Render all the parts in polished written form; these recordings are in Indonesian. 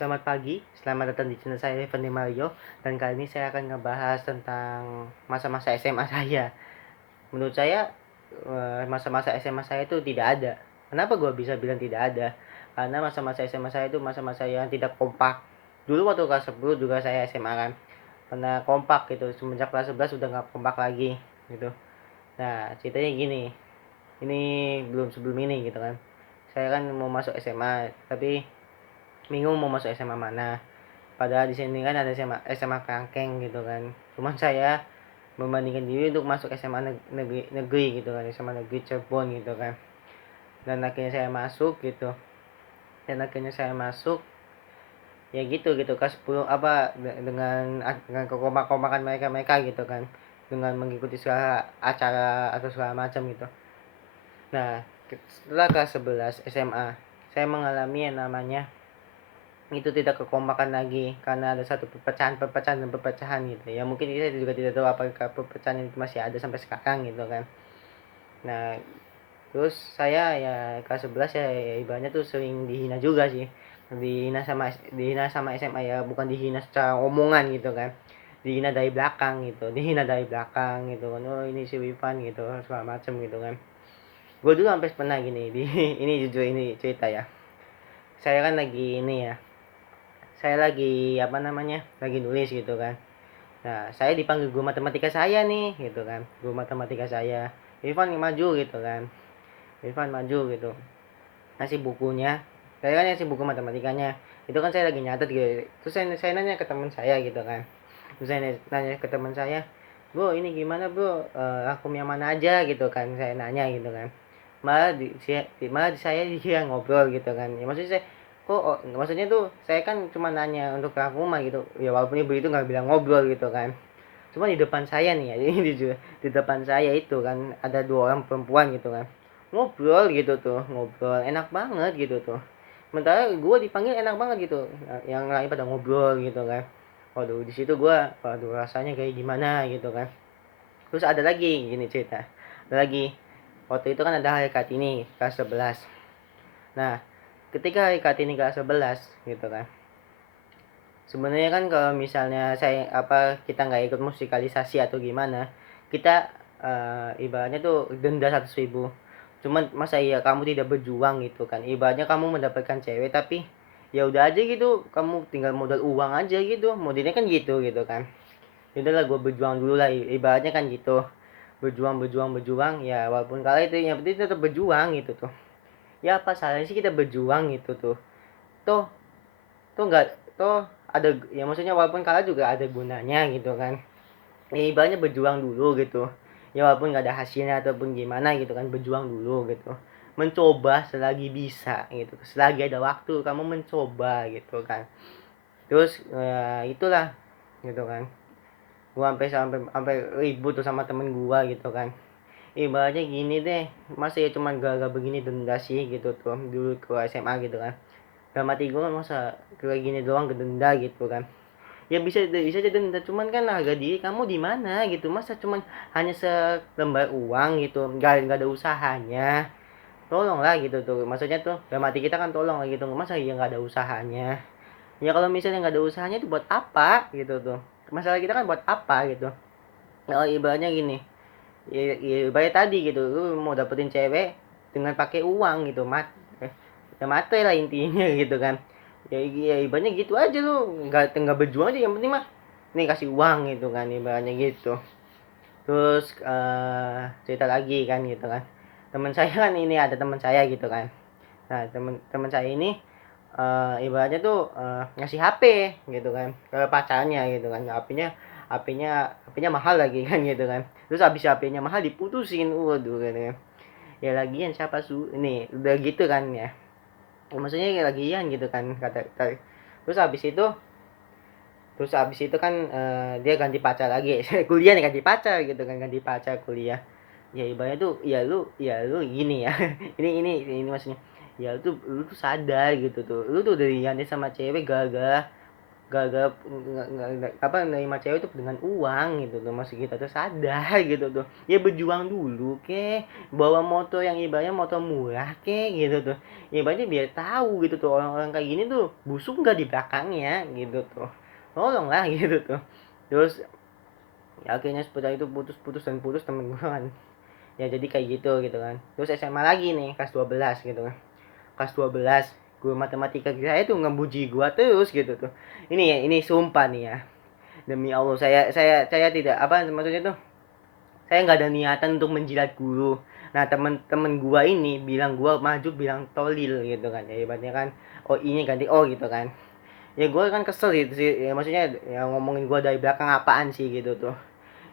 Selamat pagi, selamat datang di channel saya Evan Mario. Dan kali ini saya akan ngebahas tentang masa-masa SMA saya. Menurut saya, masa-masa SMA saya itu tidak ada. Kenapa gue bisa bilang tidak ada? Karena masa-masa SMA saya itu masa-masa yang tidak kompak. Dulu waktu kelas 10 juga saya SMA kan, pernah kompak gitu. Semenjak kelas 11 udah nggak kompak lagi gitu. Nah, ceritanya gini, ini belum sebelum ini gitu kan. Saya kan mau masuk SMA, tapi bingung mau masuk SMA mana. Padahal di sini kan ada SMA Kerangkeng gitu kan. Cuman saya membandingkan diri untuk masuk SMA negeri gitu kan, SMA negeri Cirebon gitu kan. Dan akhirnya saya masuk gitu. Dan akhirnya saya masuk ya gitu kelas 10 dengan kekompakan mereka gitu kan. Dengan mengikuti segala acara atau segala macam gitu. Nah, setelah kelas 11 SMA, saya mengalami yang namanya itu tidak kekompakan lagi karena ada satu perpecahan gitu ya. Mungkin kita juga tidak tahu apakah perpecahan itu masih ada sampai sekarang gitu kan. Nah, terus saya ya kelas 11 ya, ibaratnya tuh sering dihina juga sih. Dihina sama SMA ya, bukan dihina secara omongan gitu kan. Dihina dari belakang gitu, dihina dari belakang gitu kan. Oh, ini si Wipan gitu, segala macem gitu kan. Gue dulu sampai pernah gini di ini jujur ini cerita ya. Saya kan lagi ini ya, saya lagi lagi nulis gitu kan. Nah, saya dipanggil guru matematika saya nih gitu kan, guru matematika saya, Irfan maju gitu kan, Irfan maju gitu, ngasih bukunya. Saya kan ngasih buku matematikanya, itu kan saya lagi nyatet gitu. Terus saya nanya ke teman saya gitu kan, terus saya nanya ke teman saya, bro ini gimana bro, akum yang mana aja gitu kan, saya nanya gitu kan. Malah saya dia ngobrol gitu kan ya, maksudnya saya kok maksudnya tuh saya kan cuma nanya untuk ke aku mah gitu ya, walaupun ibu itu nggak bilang ngobrol gitu kan. Cuma di depan saya nih ya, ini juga di depan saya itu kan ada dua orang perempuan gitu kan, ngobrol gitu tuh, ngobrol enak banget gitu tuh. Sementara gue dipanggil enak banget gitu, yang lain pada ngobrol gitu kan. Waduh, di situ gue, waduh rasanya kayak gimana gitu kan. Terus ada lagi gini cerita, ada lagi waktu itu kan ada hari Kartini kelas 11. Nah, ketika hari Kartini kelas 11 gitu kan, sebenarnya kan kalau misalnya kita nggak ikut musikalisasi atau gimana, kita ibaratnya tuh denda 100.000. Cuman masa iya kamu tidak berjuang gitu kan, ibaratnya kamu mendapatkan cewek tapi ya udah aja gitu, kamu tinggal modal uang aja gitu, modelnya kan gitu kan. Ya udahlah, gue berjuang dulu lah, ibaratnya kan gitu. Berjuang ya, walaupun kalah itu yang penting tetap berjuang gitu tuh. Ya apa salahnya sih kita berjuang gitu tuh. Tuh tuh nggak tuh ada ya, maksudnya walaupun kalah juga ada gunanya gitu kan. Ya ibaratnya berjuang dulu gitu. Ya walaupun nggak ada hasilnya ataupun gimana gitu kan, berjuang dulu gitu. Mencoba selagi bisa gitu. Selagi ada waktu kamu mencoba gitu kan. Terus itulah gitu kan. Gua sampai sampai sampai ribut tuh sama temen gua gitu kan. Ibaratnya gini deh, masa ya cuman gara-gara begini denda sih gitu tuh dulu ke SMA gitu kan. Dalam hati gue, masa kayak gini doang gedenda gitu kan. Ya bisa aja denda, cuman kan harga diri kamu di mana gitu, masa cuman hanya selembar uang gitu, nggak ada usahanya. Tolong lah gitu tuh, maksudnya tuh dalam hati kita kan tolong lah gitu, masa iya nggak ada usahanya. Ya kalau misalnya nggak ada usahanya itu buat apa gitu tuh, masalah kita kan buat apa gitu. Kalau ibaratnya gini, ya ibarat tadi gitu, lu mau dapetin cewek dengan pakai uang gitu, ya matre lah intinya gitu kan. Ya ibaratnya gitu aja, lu nggak berjuang aja, yang penting mah nih kasih uang gitu kan, ibaratnya gitu. Terus cerita lagi kan gitu kan, teman saya kan, ini ada teman saya gitu kan. Nah, teman saya ini ibaratnya tuh ngasih HP gitu kan ke pacarnya gitu kan. HP-nya mahal lagi kan gitu kan. Terus habis HP-nya mahal diputusin, waduh gitu kan. Ya lagian siapa ini udah gitu kan ya. Maksudnya ya lagian gitu kan terus habis itu kan dia ganti pacar lagi. Kuliah nih ganti pacar gitu kan, ganti pacar kuliah. Ya ibaratnya tuh ya lu gini ya. Ini maksudnya, ya lu tuh sadar gitu tuh, lu tuh dari yanti sama cewek gagal gara-gara apa nerima cewek itu dengan uang gitu tuh, masih kita tuh sadar gitu tuh, ya berjuang dulu bawa motor yang ibaratnya motor murah gitu tuh, ibaratnya biar tahu gitu tuh orang-orang kayak gini tuh busuk nggak di belakangnya gitu tuh, tolong lah gitu tuh. Terus ya, akhirnya setelah itu putus temen gue kan, ya jadi kayak gitu kan. Terus SMA lagi nih kelas 12 gitu kan, kelas 12 guru matematika saya tuh ngebuji gua terus gitu tuh. Ini ya, ini sumpah nih ya, demi Allah, saya tidak apa maksudnya tuh, saya nggak ada niatan untuk menjilat guru. Nah, temen-temen gua ini bilang gua maju, bilang tolil gitu kan, ya ibaratnya kan, oh ini ganti oh gitu kan. Ya gua kan kesel gitu sih, ya maksudnya ya ngomongin gua dari belakang apaan sih gitu tuh.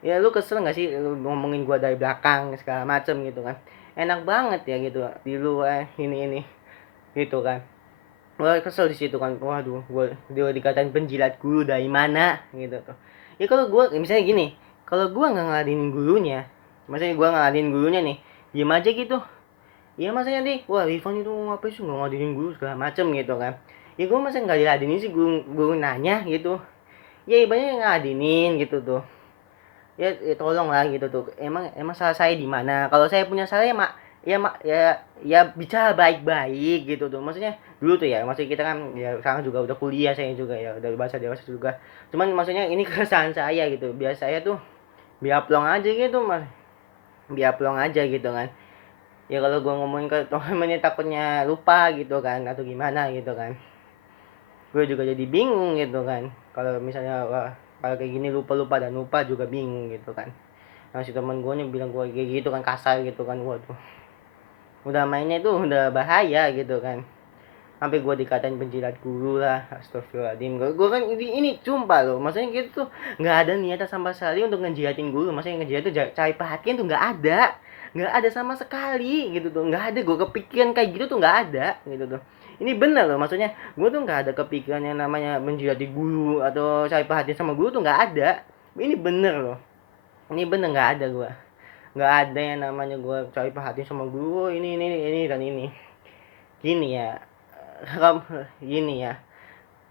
Ya lu kesel nggak sih lu ngomongin gua dari belakang segala macem gitu kan, enak banget ya gitu di lu ini gitu kan. Gua kesel di situ kan, waduh, dia dikatain penjilat guru dari mana gitu tuh. Ya kalau gua misalnya gini, kalau gua nggak ngeladenin gurunya, maksudnya gua ngeladenin gurunya nih, diem aja gitu. Ya masanya nih, wah Rifan itu ngapain sih nggak ngeladenin guru segala macem gitu kan. Ya gua masa nggak diladenin sih, guru nanya gitu. Ya ibaratnya ngeladenin gitu tuh. Ya tolong lah gitu tuh, emang salah saya di mana? Kalau saya punya salah ya mak, ya bicara baik-baik gitu tuh, maksudnya dulu tuh ya, maksudnya kita kan ya sekarang juga udah kuliah, saya juga ya udah bahasa dewasa juga, cuman maksudnya ini keresahan saya gitu, biar saya tuh biar plong aja gitu mas, biar plong aja gitu kan. Ya kalau gua ngomongin ke temennya takutnya lupa gitu kan, atau gimana gitu kan, gue juga jadi bingung gitu kan. Kalau misalnya wah, kalau kayak gini lupa juga bingung gitu kan. Nah si temen gue nih bilang gue kayak gitu kan, kasar gitu kan, waduh, udah mainnya itu udah bahaya gitu kan, sampai gue dikatain penjilat guru lah, astagfirullahaladzim. Gue kan ini sumpah loh, maksudnya gitu tuh nggak ada niatan sama sekali untuk ngejilatin guru, maksudnya ngejilat tuh cari perhatian tuh nggak ada sama sekali gitu tuh, nggak ada. Gue kepikiran kayak gitu tuh nggak ada gitu tuh. Ini bener loh, maksudnya gue tuh nggak ada kepikiran yang namanya menjilati guru atau cari perhatian sama guru tuh nggak ada. Ini bener loh, ini bener nggak ada. Gue nggak ada yang namanya gue cari perhatian sama guru, ini dan ini. Gini ya, kamu gini ya,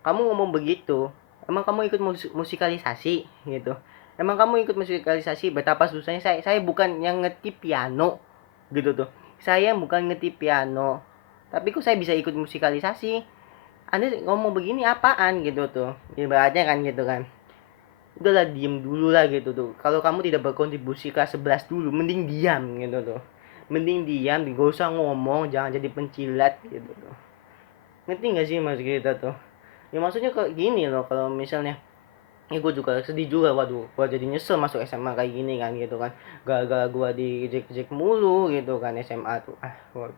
kamu ngomong begitu, emang kamu ikut musikalisasi gitu? Emang kamu ikut musikalisasi? Betapa susahnya saya bukan yang ngetip piano gitu tuh, saya bukan ngetip piano, tapi kok saya bisa ikut musikalisasi? Anda ngomong begini apaan gitu tuh, ibaratnya kan gitu kan. Udahlah diem dulu lah gitu tuh, kalau kamu tidak berkontribusi kelas 11 dulu mending diam gitu tuh, mending diam, gak usah ngomong, jangan jadi pencilat gitu tuh. Ngerti gak sih mas kita tuh? Ya maksudnya kayak gini loh, kalau misalnya ya gue juga sedih juga, waduh gue jadi nyesel masuk SMA kayak gini kan gitu kan, gara-gara gue diejek-ejek mulu gitu kan. SMA tuh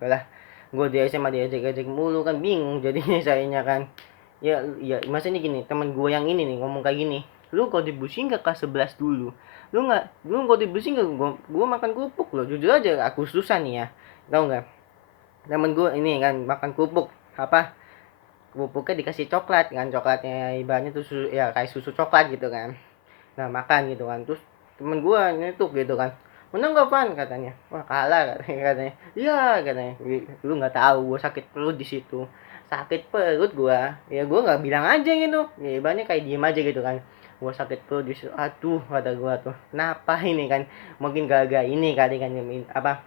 lah, gue di SMA diejek-ejek mulu kan, bingung jadinya sayanya kan. Ya maksudnya gini, teman gue yang ini nih ngomong kayak gini, lu kontribusi nggak kelas 11 dulu, lu kontribusi nggak, gue makan kerupuk loh, jujur aja aku susah nih ya, tau nggak? Temen gue ini kan makan kerupuk, apa, kerupuknya dikasih coklat kan, coklatnya ibaratnya tuh susu, ya kayak susu coklat gitu kan. Nah makan gitu kan, terus temen gue nyetuk gitu kan, menang gak Van katanya, wah kalah katanya. Iya katanya, lu nggak tahu gue sakit perut di situ, sakit perut gue. Ya gue nggak bilang aja gitu, ya ibaratnya kayak diem aja gitu kan. Gue sakit perut di situ, aduh kata gue tuh, kenapa ini kan, mungkin gara-gara ini kali kan, apa,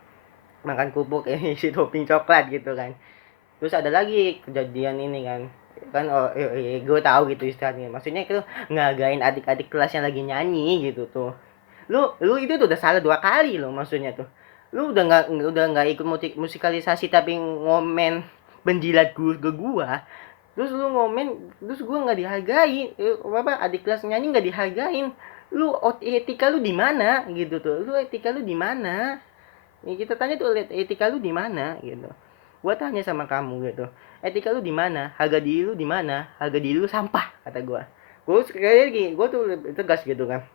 makan kerupuk isi topping coklat gitu kan. Terus ada lagi kejadian ini kan, oh gue tahu gitu istilahnya, maksudnya itu ngagain adik-adik kelas yang lagi nyanyi gitu tuh. Lu itu tuh udah salah 2 kali loh, maksudnya tuh lu udah nggak ikut musikalisasi tapi ngomen penjilat ke gua. Terus lu ngomen, terus gua nggak dihargai, apa, adik kelas nyanyi nggak dihargain. Lu etika lu di mana gitu tuh, lu etika lu di mana? Ya kita tanya tuh, etika lu di mana gitu. Gua tanya sama kamu gitu, etika lu di mana, harga diri lu di mana, harga diri lu sampah kata gua sekali lagi gua tuh tegas gitu kan,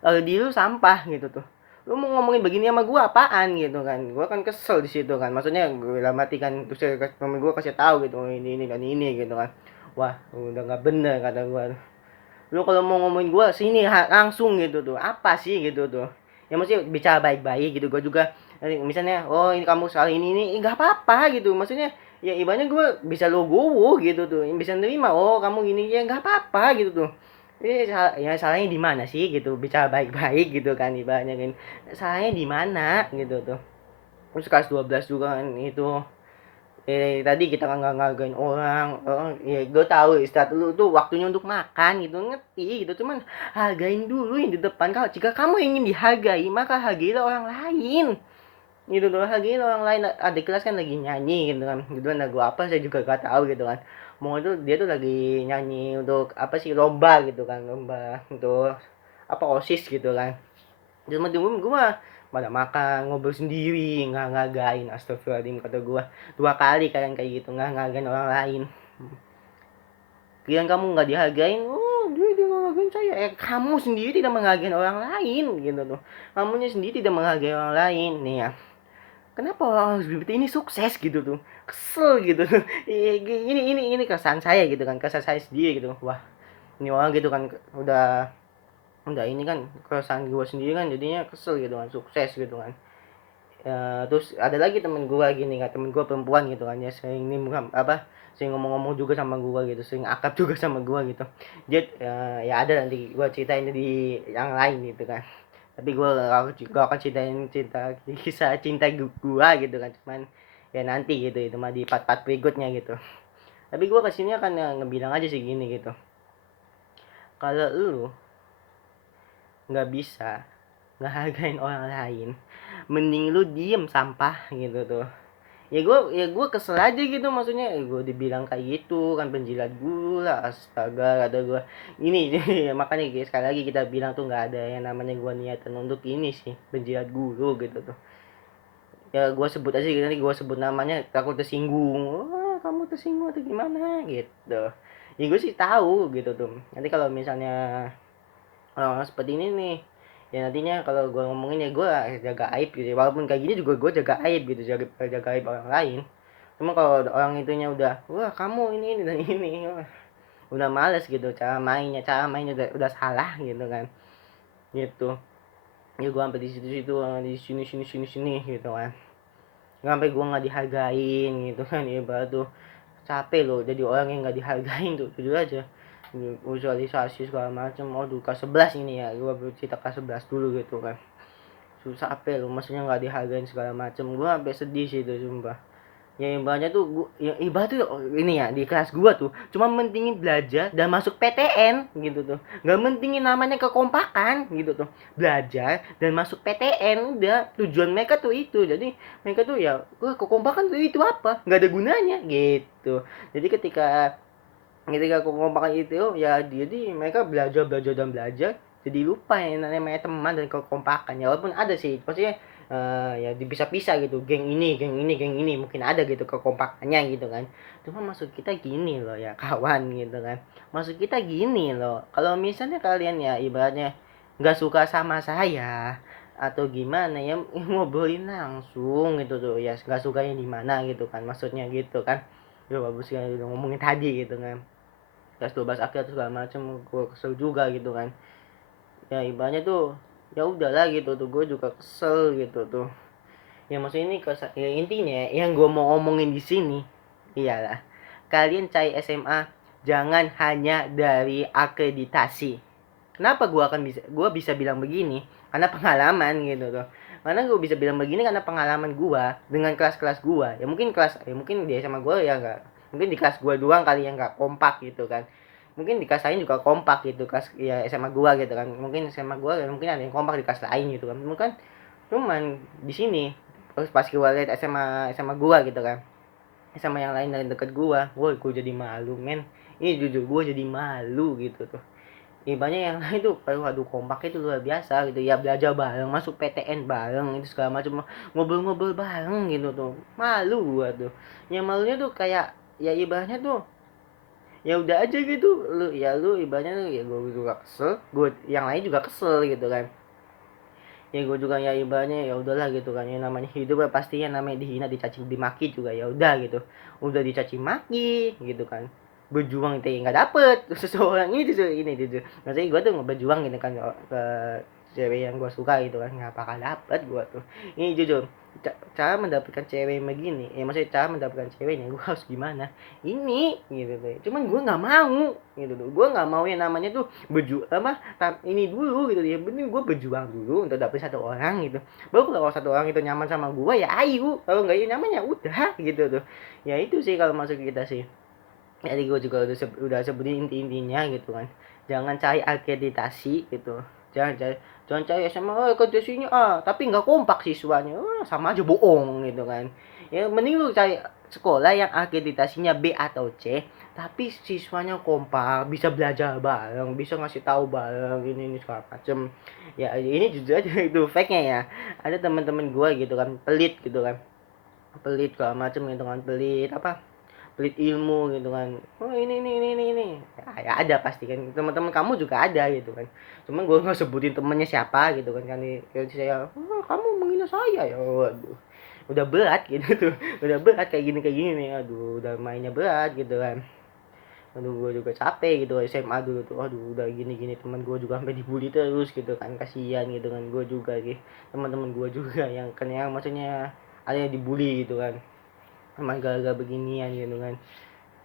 harga diri lu sampah gitu tuh. Lu mau ngomongin begini sama gua apaan gitu kan, gua kan kesel di situ kan, maksudnya gue mati kan. Terus temen gua kasih tahu gitu, ini dan ini gitu kan. Wah udah nggak bener kata gua, lu kalau mau ngomongin gua sini langsung gitu tuh, apa sih gitu tuh. Ya mesti bicara baik-baik gitu. Gua juga misalnya, oh ini kamu salah ini nggak apa-apa gitu, maksudnya ya ibaratnya gue bisa logowo gitu tuh, yang bisa nerima, oh kamu gini ya nggak apa-apa gitu tuh. Ya salahnya di mana sih gitu, bicara baik-baik gitu kan ibaratnya kan, salahnya di mana gitu tuh. Terus kelas 12 juga kan itu, tadi kita kan nggak ngargain orang, ya gue tahu istirahat dulu tuh waktunya untuk makan gitu, ngerti gitu, cuman hargain dulu yang di depan. Kalau jika kamu ingin dihargai, maka hargailah orang lain gitu loh. Hargain orang lain. Ada kelas kan lagi nyanyi gitu kan, gitu kan, lagu apa saya juga gak tahu gitu kan, mau itu dia tuh lagi nyanyi untuk apa sih, lomba gitu kan, lomba untuk apa, OSIS gitu kan. Cuma dulu gue pada makan ngobrol sendiri, nggak ngagain. Astagfirullahaladzim, kata gue, 2 kali kalian kayak gitu nggak ngagain orang lain. Kalian kamu nggak dihargain, oh dia nggak ngagain saya, kamu sendiri tidak menghargai orang lain gitu tuh. Kamunya sendiri tidak menghargai orang lain nih ya. Kenapa orang seperti ini sukses gitu tuh, kesel gitu tuh. Ini kesan saya gitu kan, kesan saya sendiri gitu. Wah, ini orang gitu kan udah ini kan keresahan gue sendiri kan, jadinya kesel gitu kan, sukses gitu kan. Terus ada lagi temen gue gini kan, temen gue perempuan gitu kan, ya sering ini apa, sering ngomong-ngomong juga sama gue gitu, sering akrab juga sama gue gitu. Dia ya ada nanti gue ceritain di yang lain gitu kan, tapi gue akan ceritain kisah cinta gue gitu kan, cuman ya nanti gitu, itu mah di part-part berikutnya gitu. Tapi gue kesini akan ngebilang aja sih gini gitu, kalau lu nggak bisa ngehargain orang lain, mending lu diem sampah gitu tuh. Ya gue kesel aja gitu, maksudnya gue dibilang kayak gitu kan, penjilat gula, astaga, kata gue ini. Makanya guys, sekali lagi kita bilang tuh nggak ada yang namanya gue niatan untuk ini sih, penjilat guru gitu tuh. Ya gue sebut aja gitu, nanti gue sebut namanya takut tersinggung, wah kamu tersinggung atau gimana gitu. Ya gue sih tahu gitu tuh, nanti kalau misalnya orang seperti ini nih, ya nantinya kalau gue ngomongin ya gue jaga aib gitu ya. Walaupun kayak gini juga gue jaga aib gitu, jaga aib orang lain. Cuma kalau orang itunya udah, wah kamu ini dan ini, wah, udah males gitu, cara mainnya udah salah gitu kan, gitu. Ya gue sampai di situ-situ, di sini gitu kan, sampai gue nggak dihargain gitu kan. Ya tuh capek loh jadi orang yang nggak dihargain tuh, jujur aja. Visualisasi segala macam, aduh kelas 11 ini ya, gue bercerita kelas 11 dulu gitu kan. Susah apa lo, maksudnya nggak dihargain segala macam, gue sampai sedih sih itu sumpah. Ya ibaratnya tuh ibarat tuh ini ya, di kelas gua tuh cuma mentingin belajar dan masuk PTN gitu tuh, nggak mentingin namanya kekompakan gitu tuh. Belajar dan masuk PTN, udah tujuan mereka tuh itu. Jadi mereka tuh ya, wah kekompakan tuh itu apa, nggak ada gunanya gitu. Jadi ketika kekompakan itu ya, jadi mereka belajar, jadi lupa yang namanya teman dan kekompakan. Ya walaupun ada sih maksudnya, ya dipisah-pisah gitu, geng ini mungkin ada gitu kekompakannya gitu kan. Cuma maksud kita gini loh ya kawan gitu kan, maksud kita gini loh, kalau misalnya kalian ya ibaratnya nggak suka sama saya atau gimana ya, ngobrolin langsung gitu tuh ya, nggak sukanya di mana gitu kan, maksudnya gitu kan. Ya bagus kan udah ngomongin tadi gitu kan, kelas 12 akhir tuh segala macem, gue kesel juga gitu kan. Ya ibaratnya tuh ya udahlah gitu tuh, gue juga kesel gitu tuh. Ya maksudnya ini ya intinya yang gue mau ngomongin di sini iyalah, kalian cari SMA jangan hanya dari akreditasi. Kenapa gue bisa bilang begini? Karena pengalaman gitu tuh. Karena gue bisa bilang begini karena pengalaman gue dengan kelas-kelas gue. Ya mungkin di SMA gue ya enggak, mungkin di kelas gue doang kali yang enggak kompak gitu kan. Mungkin di kelas lain juga kompak gitu, kelas ya SMA gue gitu kan. Mungkin SMA gue mungkin ada yang kompak di kelas lain gitu kan. Mungkin cuman di sini terus pas gue lihat SMA gue gitu kan, sama yang lain dari deket gua, woi gua jadi malu men. Ini jujur gua jadi malu gitu tuh. Banyak yang lain tuh aduh kompak itu luar biasa gitu ya, belajar bareng, masuk PTN bareng itu segala macam, ngobrol-ngobrol bareng gitu tuh. Malu gua tuh. Yang malunya tuh kayak ya ibaratnya tuh ya udah aja gitu, lu ibaratnya tuh ya gua juga kesel, gua yang lain juga kesel gitu kan. Ya gue juga ya ibaratnya ya udahlah gitu kan, yang namanya hidup ya pasti yang namanya dihina, dicaci dimaki juga ya udah gitu. Udah dicaci maki gitu kan, berjuang itu nggak dapet seseorang ini gitu. Maksudnya gue tuh berjuang gitu kan ke cewek yang gue suka gitu kan, nggak bakal dapet gue tuh. Ini jujur, cara mendapatkan cewek yang begini, ya maksudnya cara mendapatkan ceweknya gue harus gimana, ini gitu tuh. Cuman gue nggak mau gitu tuh, gue nggak mau yang namanya tuh ini dulu gitu. Yang penting gue berjuang dulu untuk dapet satu orang gitu, baru kalau satu orang itu nyaman sama gue ya ayo, kalau nggak ya nyaman ya udah gitu tuh. Ya itu sih kalau masuk kita sih. Jadi gue juga udah sebutin inti-intinya gitu kan, jangan cari akreditasi gitu, jangan cari SMA akreditasinya tapi nggak kompak siswanya, sama aja bohong gitu kan. Ya mending lu cari sekolah yang akreditasinya B atau C tapi siswanya kompak, bisa belajar bareng, bisa ngasih tahu bareng, ini segala macem. Ya ini jujur aja itu fake nya ya, ada teman-teman gue gitu kan, pelit gitu kan, pelit segala macem gitu kan, pelit ilmu gitu kan. Oh ini ya ada pasti kan, teman-teman kamu juga ada gitu kan. Cuman gue nggak sebutin temennya siapa gitu kan, saya kamu menghina saya ya, waduh udah berat gitu tuh. Udah berat kayak gini nih, aduh udah mainnya berat gitu kan. Aduh gue juga capek gitu SMA dulu tuh, aduh udah gini teman gue juga sampai dibully terus gitu kan, kasihan gitu kan. Gue juga gitu, teman-teman gue juga yang kena, yang maksudnya ada yang dibully gitu kan, emang gara-gara beginian gitu kan.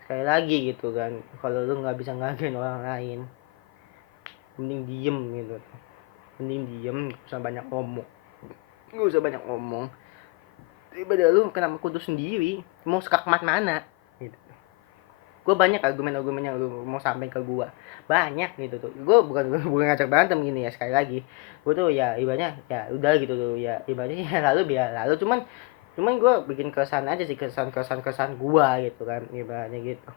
Sekali lagi gitu kan, kalau lu nggak bisa ngargain orang lain, mending diem gitu, mending diem, gak usah banyak ngomong daripada lu kena kutu sendiri, mau sekakmat mana gitu. Gue banyak argumen-argumen yang lu mau sampai ke gue, banyak gitu tuh. Gue bukan ngajak berantem gini ya, sekali lagi gue tuh ya ibaratnya ya udah gitu tuh, ya ibaratnya ya lalu biar lalu. Cuman gue bikin kesan aja sih, kesan gue gitu kan, ibaratnya gitu,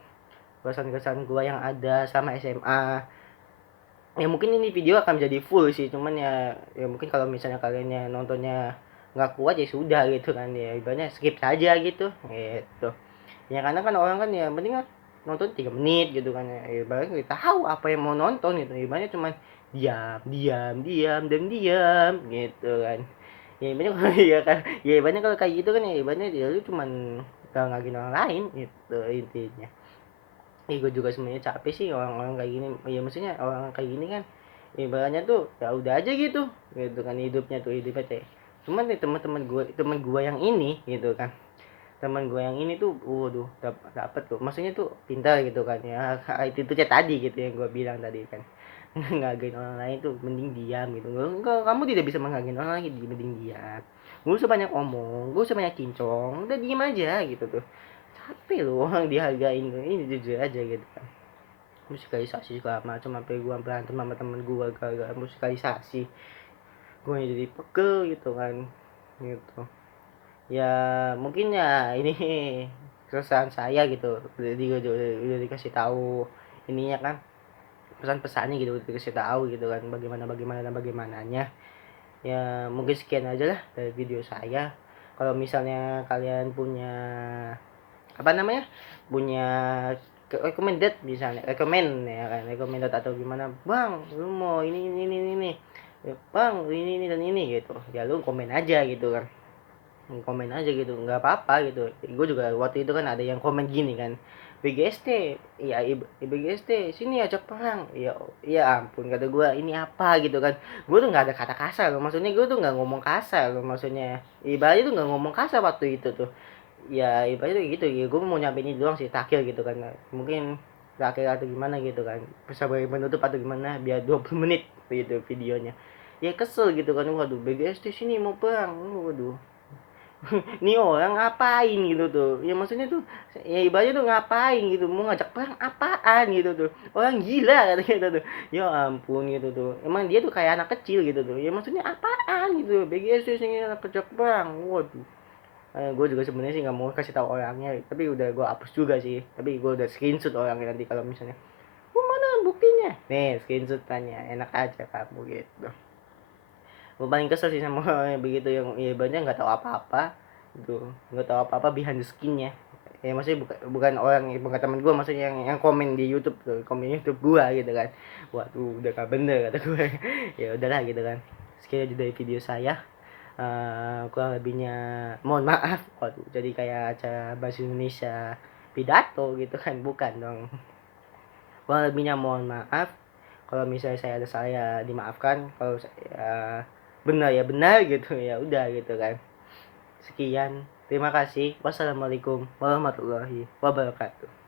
kesan gue yang ada sama SMA. Ya mungkin ini video akan menjadi full sih, cuman ya mungkin kalau misalnya kalian nontonnya nggak kuat ya sudah gitu kan, ya ibaratnya skip saja gitu gitu. Ya karena kan orang kan ya penting kan nonton 3 menit gitu kan, ya ibaratnya kita tahu apa yang mau nonton gitu, ibaratnya cuman diam diam diam dan diam gitu kan. Ya ibaratnya kalau ya kan, ya ibaratnya kalau kayak gitu kan, ya ibaratnya dia lu cuman gak ngagin orang lain gitu intinya. Gue juga sebenarnya capek sih orang-orang kayak gini. Ya maksudnya orang kayak gini kan ibaratnya tuh ya udah aja gitu kan, hidupnya teh. Cuman nih teman gue yang ini gitu kan, teman gue yang ini tuh waduh dapet tuh, maksudnya tuh pintar gitu kan ya. Itu tadi gitu yang gue bilang tadi kan. Ngagain orang lain tuh mending diam gitu. Enggak, kamu tidak bisa menghargain orang lagi, mending diam. Gak usah banyak omong, gak usah banyak cincong, udah diem aja gitu tuh. Capek loh orang dihargain, ini jujur aja gitu kan. Musikalisasi segala macam, sampai gua berantem sama temen gua gara-gara musikalisasi, gua jadi pegel gitu kan gitu. Ya mungkin ya ini keresahan saya gitu, udah dikasih tahu ininya kan, pesan-pesannya gitu udah dikasih tahu gitu kan, bagaimananya. Ya mungkin sekian aja lah dari video saya. Kalau misalnya kalian punya apa namanya, punya recommended, misalnya recommended atau gimana, bang lu mau ini ya, bang ini dan ini gitu, ya lu komen aja gitu kan, komen aja gitu, nggak apa-apa gitu. Gue juga waktu itu kan ada yang komen gini kan, BGST ya, BGST sini ajak perang ya. Ya ampun kata gue, ini apa gitu kan. Gue tuh nggak ada kata kasar loh, maksudnya gue tuh nggak ngomong kasar loh, maksudnya ibaratnya tuh nggak ngomong kasar waktu itu tuh. Ya ibaratnya gitu ya, gue mau nyampein ini doang sih terakhir gitu kan, mungkin terakhir atau gimana gitu kan, sebagai menutup atau gimana biar 20 menit gitu videonya. Ya kesel gitu kan, waduh BGST sini mau perang, waduh. Nih orang ngapain gitu tuh, ya maksudnya tuh ya ibaratnya tuh ngapain gitu, mau ngajak perang apaan gitu tuh, orang gila kata gitu tuh. Ya ampun gitu tuh, emang dia tuh kayak anak kecil gitu tuh, ya maksudnya apaan gitu, BGST sini anak ngajak perang, waduh. Gue juga sebenarnya sih nggak mau kasih tahu orangnya, tapi udah gue hapus juga sih, tapi gue udah screenshot orangnya, nanti kalau misalnya mana buktinya nih, screenshot tanya enak aja kamu gitu. Gue paling kesel sih sama orang yang begitu, yang ya banyak nggak tahu apa-apa gitu, nggak tahu apa-apa behind the skinnya. Ya maksudnya bukan orang, bukan teman gue, maksudnya yang komen di YouTube tuh, komen YouTube gue gitu kan. Waduh udah gak bener kata gue. Ya udahlah gitu kan, sekian aja dari video saya. Kurang lebihnya mohon maaf. Waduh jadi kayak acara bahasa Indonesia pidato gitu kan, bukan dong. Kurang lebihnya mohon maaf. Kalau misalnya saya ada salah ya dimaafkan, kalau saya benar ya benar gitu, ya udah gitu kan. Sekian. Terima kasih. Wassalamualaikum warahmatullahi wabarakatuh.